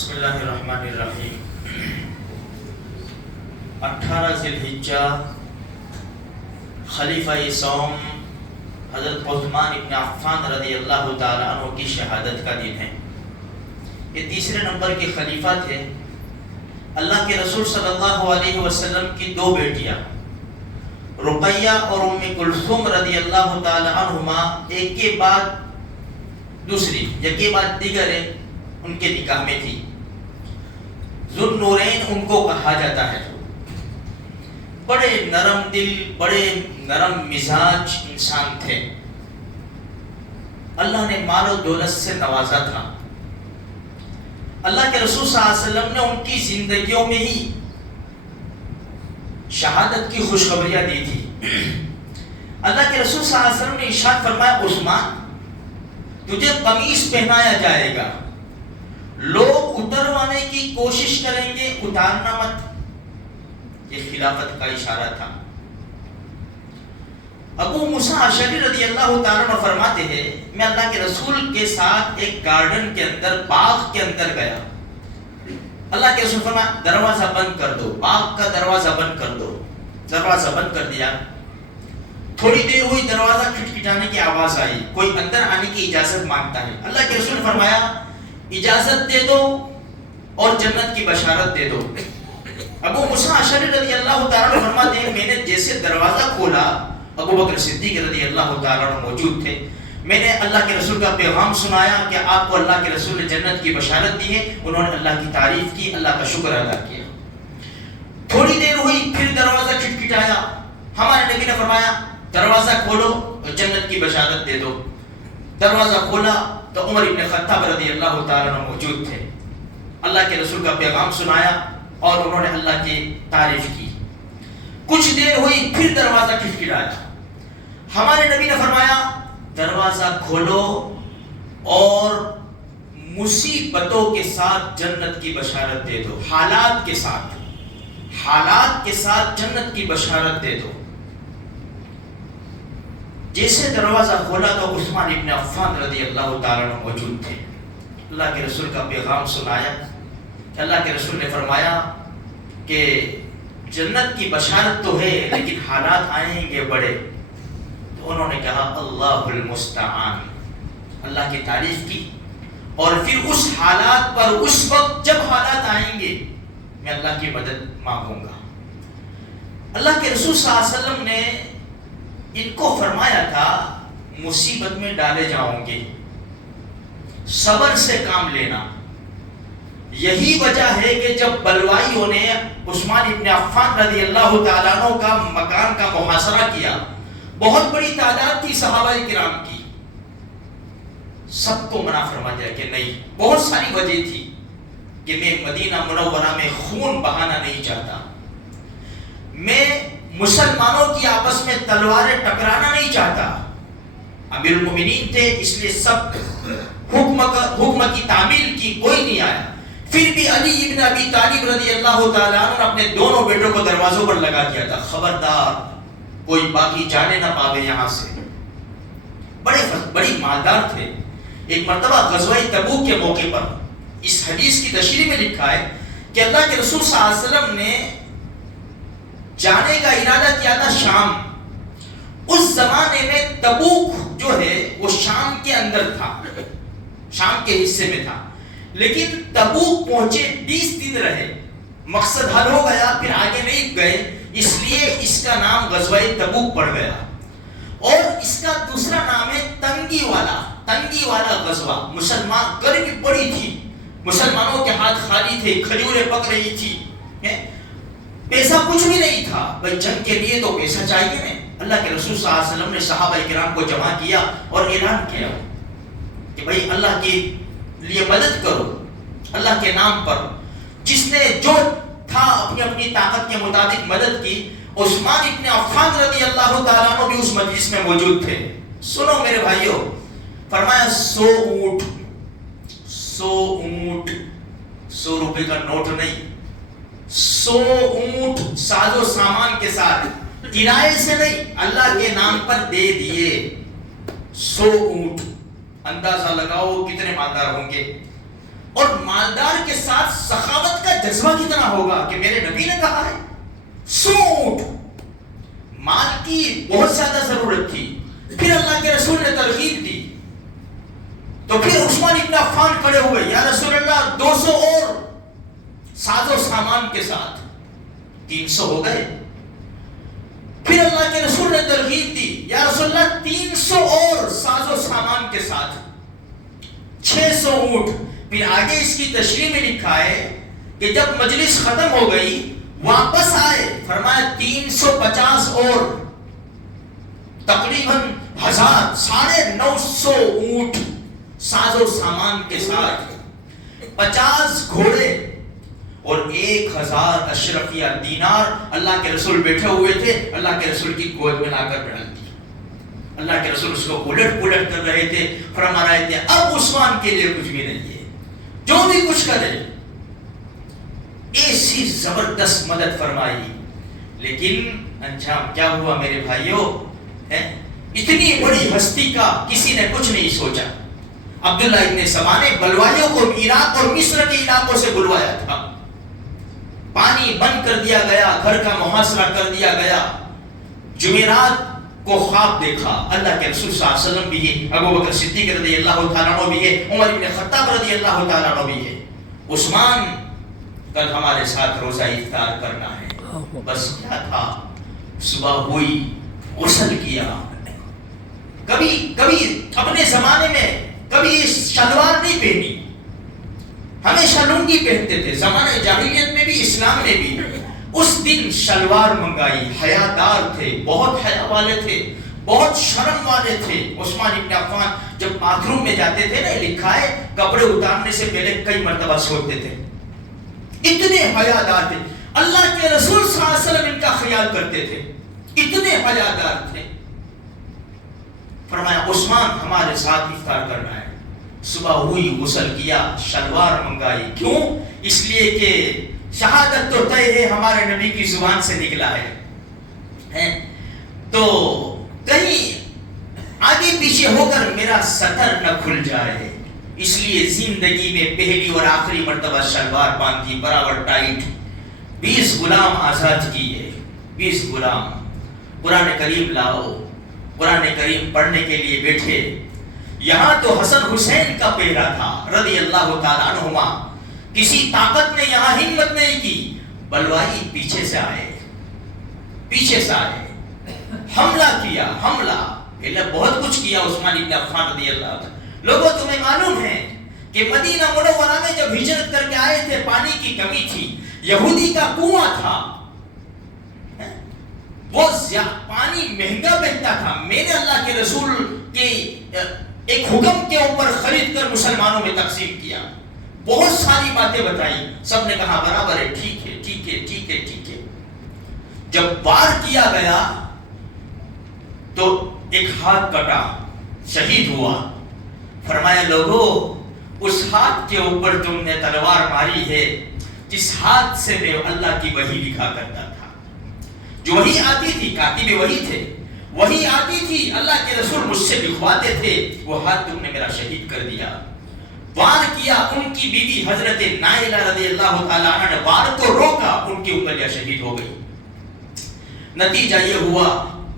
بسم اللہ الرحمن الرحیم۔ 18 ذی الحجہ خلیفہ سوم حضرت عثمان ابن عفان رضی اللہ تعالیٰ عنہ کی شہادت کا دن ہے۔ یہ تیسرے نمبر کے خلیفہ تھے۔ اللہ کے رسول صلی اللہ علیہ وسلم کی دو بیٹیاں رقیہ اور ام کلثوم رضی اللہ تعالیٰ عنہما ایک کے بعد دوسری یکے بعد دیگر ان کے نکاح میں تھی۔ ذوالنورین ان کو کہا جاتا ہے۔ بڑے نرم دل، بڑے نرم مزاج انسان تھے۔ اللہ نے مال و دولت سے نوازا تھا۔ اللہ کے رسول صلی اللہ علیہ وسلم نے ان کی زندگیوں میں ہی شہادت کی خوشخبریاں دی تھی۔ اللہ کے رسول صلی اللہ علیہ وسلم نے ارشاد فرمایا، عثمان تجھے قمیص پہنایا جائے گا، لوگ اتروانے کی کوشش کریں گے، اتارنا مت۔ یہ خلافت کا اشارہ تھا۔ ابو موسیٰ اشعری رضی اللہ تعالیٰ عنہ فرماتے ہیں، میں اللہ کے رسول کے ساتھ ایک گارڈن کے اندر، باغ کے اندر گیا۔ اللہ کے رسول فرمایا دروازہ بند کر دو، باغ کا دروازہ بند کر دو۔ دروازہ بند کر دیا۔ تھوڑی دیر ہوئی، دروازہ کھٹکھٹانے کی آواز آئی، کوئی اندر آنے کی اجازت مانگتا ہے۔ اللہ کے رسول نے فرمایا اجازت دے دو اور جنت کی بشارت دے دو۔ ابو موسیٰ اشعری رضی اللہ تعالیٰ عنہ فرماتے ہیں، میں نے جیسے دروازہ کھولا، ابو بکر صدیق رضی اللہ تعالیٰ عنہ موجود تھے۔ میں نے اللہ کے رسول کا پیغام سنایا کہ آپ کو اللہ کے رسول نے جنت کی بشارت دی ہے۔ انہوں نے اللہ کی تعریف کی، اللہ کا شکر ادا کیا۔ تھوڑی دیر ہوئی، پھر دروازہ کھٹکھٹایا۔ ہمارے نبی نے فرمایا دروازہ کھولو اور جنت کی بشارت دے دو۔ دروازہ کھولا تو عمر ابن خطاب رضی اللہ تعالیٰ عنہ موجود تھے۔ اللہ کے رسول کا پیغام سنایا اور انہوں نے اللہ کی تعریف کی۔ کچھ دیر ہوئی، پھر دروازہ کھٹکھٹایا۔ ہمارے نبی نے فرمایا دروازہ کھولو اور مصیبتوں کے ساتھ جنت کی بشارت دے دو، حالات کے ساتھ جنت کی بشارت دے دو۔ جیسے دروازہ کھولا تو عثمان ابن عفان رضی اللہ تعالیٰ عنہ موجود تھے۔ اللہ کے رسول کا پیغام سنایا کہ اللہ کے رسول نے فرمایا کہ جنت کی بشارت تو ہے لیکن حالات آئیں گے بڑے۔ تو انہوں نے کہا اللہ المستعان، اللہ کی تعریف کی، اور پھر اس حالات پر، اس وقت جب حالات آئیں گے میں اللہ کی مدد مانگوں گا۔ اللہ کے رسول صلی اللہ علیہ وسلم نے ان کو فرمایا تھا مصیبت میں ڈالے جاؤں گے، صبر سے کام لینا۔ یہی وجہ ہے کہ جب بلوائیوں نے عثمان ابن عفان رضی اللہ تعالیٰ عنہ کا مکان کا محاصرہ کیا، بہت بڑی تعداد تھی صحابہ کرام کی، سب کو منع فرما دیا کہ نہیں۔ بہت ساری وجہ تھی کہ میں مدینہ منورہ میں خون بہانا نہیں چاہتا، میں مسلمانوں کی آپس میں تلواریں ٹکرانا نہیں چاہتا۔ امیر المومنین تھے، اس لیے سب حکم کی تعمیل کی، کوئی نہیں آیا۔ پھر بھی علی ابن ابی طالب رضی اللہ تعالیٰ عنہ نے اپنے دونوں بیٹوں کو دروازوں پر لگا دیا تھا، خبردار کوئی باقی جانے نہ پاوے یہاں سے۔ بڑی مالدار تھے۔ ایک مرتبہ غزوہ تبوک کے موقع پر اس حدیث کی تشریح میں لکھا ہے کہ اللہ کے رسول صلی اللہ علیہ وسلم نے جانے کا ارادہ کیا تھا شام۔ اس زمانے میں تبوک جو ہے وہ شام کے اندر تھا، شام کے حصے میں تھا، لیکن تبوک پہنچے 20 دن رہے، مقصد حل ہو گیا، پھر آگے نہیں گئے، اس لیے اس کا نام غزوہ تبوک پڑ گیا۔ اور اس کا دوسرا نام ہے تنگی والا غزوہ۔ مسلمان، گرمی بڑی تھی، مسلمانوں کے ہاتھ خالی تھے، کھجوریں پک رہی تھی، پیسہ کچھ بھی نہیں تھا۔ بھائی جنگ کے لیے تو پیسہ چاہیے نا۔ اللہ کے رسول صلی اللہ علیہ وسلم نے صحابہ کرام کو جمع کیا اور اعلان کیا کہ بھائی اللہ کے لیے مدد کرو، اللہ کے نام پر۔ جس نے جو تھا اپنی اپنی طاقت کے مطابق مدد کی۔ عثمان ابن عفان رضی اللہ تعالیٰ عنہ بھی اس مجلس میں موجود تھے۔ سنو میرے بھائیوں، فرمایا 100 روپے کا نوٹ نہیں، 100 اونٹ ساز و سامان کے ساتھ، کرائے سے نہیں، اللہ کے نام پر دے دیے 100 اونٹ۔ اندازہ لگاؤ کتنے مالدار ہوں گے۔ اور مالدار کے ساتھ سخاوت کا جذبہ کتنا ہوگا کہ میرے نبی نے کہا ہے 100 اونٹ. مال کی بہت زیادہ ضرورت تھی. پھر اللہ کے رسول نے ترغیب دی تو پھر عثمان ابن عفان کھڑے ہوئے, یا رسول اللہ 200 اور ساز و سامان کے ساتھ 300 ہو گئے. پھر اللہ کے رسول نے ترغیب دی, یا رسول اللہ 300 اور ساز و سامان کے ساتھ 600 اونٹ. پھر آگے اس کی تشریح میں لکھا ہے کہ جب مجلس ختم ہو گئی واپس آئے, فرمایا 350 اور تقریباً 1000 950 اونٹ ساز و سامان کے ساتھ, 50 گھوڑے اور 1000 اشرفیہ دینار. اللہ کے رسول بیٹھے ہوئے تھے, اللہ کے رسول کی گود میں لا کر ڈال دی. اللہ کے رسول اس کو الٹ پلٹ کر رہے تھے, فرما رہے تھے اب عثمان کے لیے کچھ بھی نہیں ہے, جو بھی کچھ کرے. ایسی زبردست مدد فرمائی, لیکن انجام کیا ہوا میرے بھائیوں؟ اتنی بڑی ہستی کا کسی نے کچھ نہیں سوچا. عبداللہ ابن سبا نے بلوائیوں کو عراق اور مصر کے علاقوں سے بلوایا تھا. پانی بند کر دیا گیا, گھر کا محاصرہ کر دیا گیا. جمعرات کو خواب دیکھا. اللہ کے رسول صلی اللہ علیہ وسلم بھی ہے, ابو بکر صدیق رضی اللہ تعالیٰ عنہ بھی ہے, عمر ابن خطاب رضی اللہ تعالیٰ عنہ بھی ہے. عثمان کل ہمارے ساتھ روزہ افطار کرنا ہے. بس کیا تھا, صبح ہوئی, غسل کیا. کبھی اپنے زمانے میں کبھی شلوار نہیں پہنی, ہمیشہ لنگی پہنتے تھے. زمانے جاہلیت میں بھی اسلام میں بھی. اس دن شلوار منگائی. حیادار تھے, بہت حیا والے تھے, بہت شرم والے تھے. عثمان ابن عفان جب باتھ روم میں جاتے تھے نا, لکھا ہے کپڑے اتارنے سے پہلے کئی مرتبہ سوچتے تھے. اتنے حیادار تھے. اللہ کے رسول صلی اللہ علیہ وسلم ان کا خیال کرتے تھے, اتنے حیادار تھے. فرمایا عثمان ہمارے ساتھ افطار کرنا ہے. صبح ہوئی, غسل کیا, شلوار منگائی. کیوں؟ اس لیے کہ شہادت تو طے ہے, ہمارے نبی کی زبان سے نکلا ہے. تو کہیں آگے پیچھے ہو کر میرا سطر نہ کھل جائے, اس لیے زندگی میں پہلی اور آخری مرتبہ شلوار باندھی, برابر ٹائٹ. 20 غلام آزاد کیے, 20 غلام. قرآن کریم لاؤ, قرآن کریم پڑھنے کے لیے بیٹھے. یہاں تو حسن حسین کا پہرا تھا رضی اللہ تعالیٰ عنہما. کسی طاقت نے یہاں ہمت نہیں کی. بلوائی پیچھے سے آئے, پیچھے سے آئے, حملہ کیا, حملہ. بہت کچھ کیا عثمان ابن عفان رضی اللہ عنہ. لوگوں تمہیں معلوم ہے کہ مدینہ منورہ میں جب ہجرت کر کے آئے تھے پانی کی کمی تھی. یہودی کا کنواں تھا, وہ پانی مہنگا بہتا تھا. میں نے اللہ کے رسول کے ایک حکم کے اوپر خرید کر مسلمانوں میں تقسیم کیا. بہت ساری باتیں بتائی, سب نے کہا برابر ہے, ٹھیک ہے, ٹھیک ہے, ٹھیک ہے, ٹھیک ہے. جب وار کیا گیا تو ایک ہاتھ کٹا, شہید ہوا. فرمایا لوگوں اس ہاتھ کے اوپر تم نے تلوار ماری ہے جس ہاتھ سے میں اللہ کی وحی لکھا کرتا تھا. جو وحی آتی تھی, کاتب وحی تھے, وحی آتی تھی, اللہ کے رسول مجھ سے لکھواتے تھے, وہ ہاتھ تم نے میرا شہید کر دیا. وار کیا, ان کی بیوی حضرت نائلہ رضی اللہ تعالیٰ عنہ نے وار کو روکا, ان کی انگلیاں شہید ہو گئی. نتیجہ یہ ہوا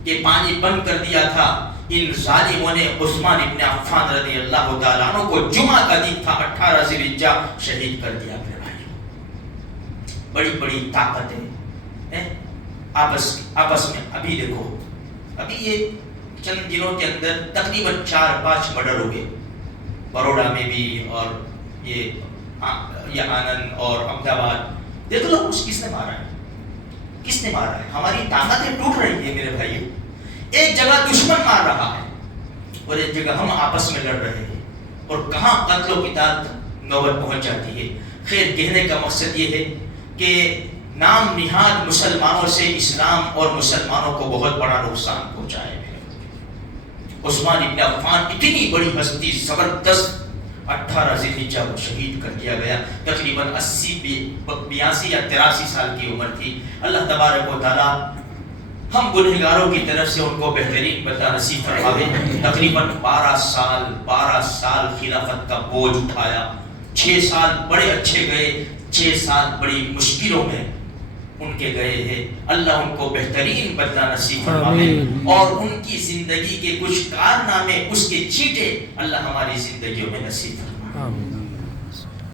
کہ پانی بند کر دیا تھا. ان ظالموں نے عثمان ابن عفان رضی اللہ تعالیٰ عنہ کو جمعہ کا دن تھا 18 ذی الحجہ شہید کر دیا. میرے بھائی بڑی بڑی طاقتیں آپس میں. ابھی دیکھو, ابھی یہ چند دنوں کے اندر تقریباً 4-5 مرڈر ہو گئے, بروڑا میں بھی اور یہ آنند اور احمد آباد. دیکھ لو کس نے مارا ہے, کس نے مارا ہے. ہماری طاقتیں ٹوٹ رہی ہیں میرے بھائیوں. ایک جگہ دشمن مار رہا ہے اور ایک جگہ ہم آپس میں لڑ رہے ہیں, اور کہاں قتل و قتال نوبت پہنچ جاتی ہے. خیر, کہنے کا مقصد یہ ہے کہ نام نہاد مسلمانوں سے اسلام اور مسلمانوں کو بہت بڑا نقصان پہنچا ہے. عثمان ابن عفان اتنی بڑی ہستی, زبردست, 18 ذی الحجہ کو شہید کر دیا گیا. تقریباً 82 یا 83 سال کی عمر تھی. اللہ تبارک و تعالیٰ ہم گنہگاروں کی طرف سے ان کو بہترین بدلہ نصیب فرماوے. تقریباً 12 سال خلافت کا بوجھ اٹھایا, 6 سال بڑے اچھے گئے، 6 سال بڑی مشکلوں میں ان کے گئے ہیں. اللہ ان کو بہترین بدلہ نصیب فرمائے اور ان کی زندگی کے کچھ کارنامے، اس کے چیٹے اللہ ہماری زندگیوں میں نصیب فرمائے.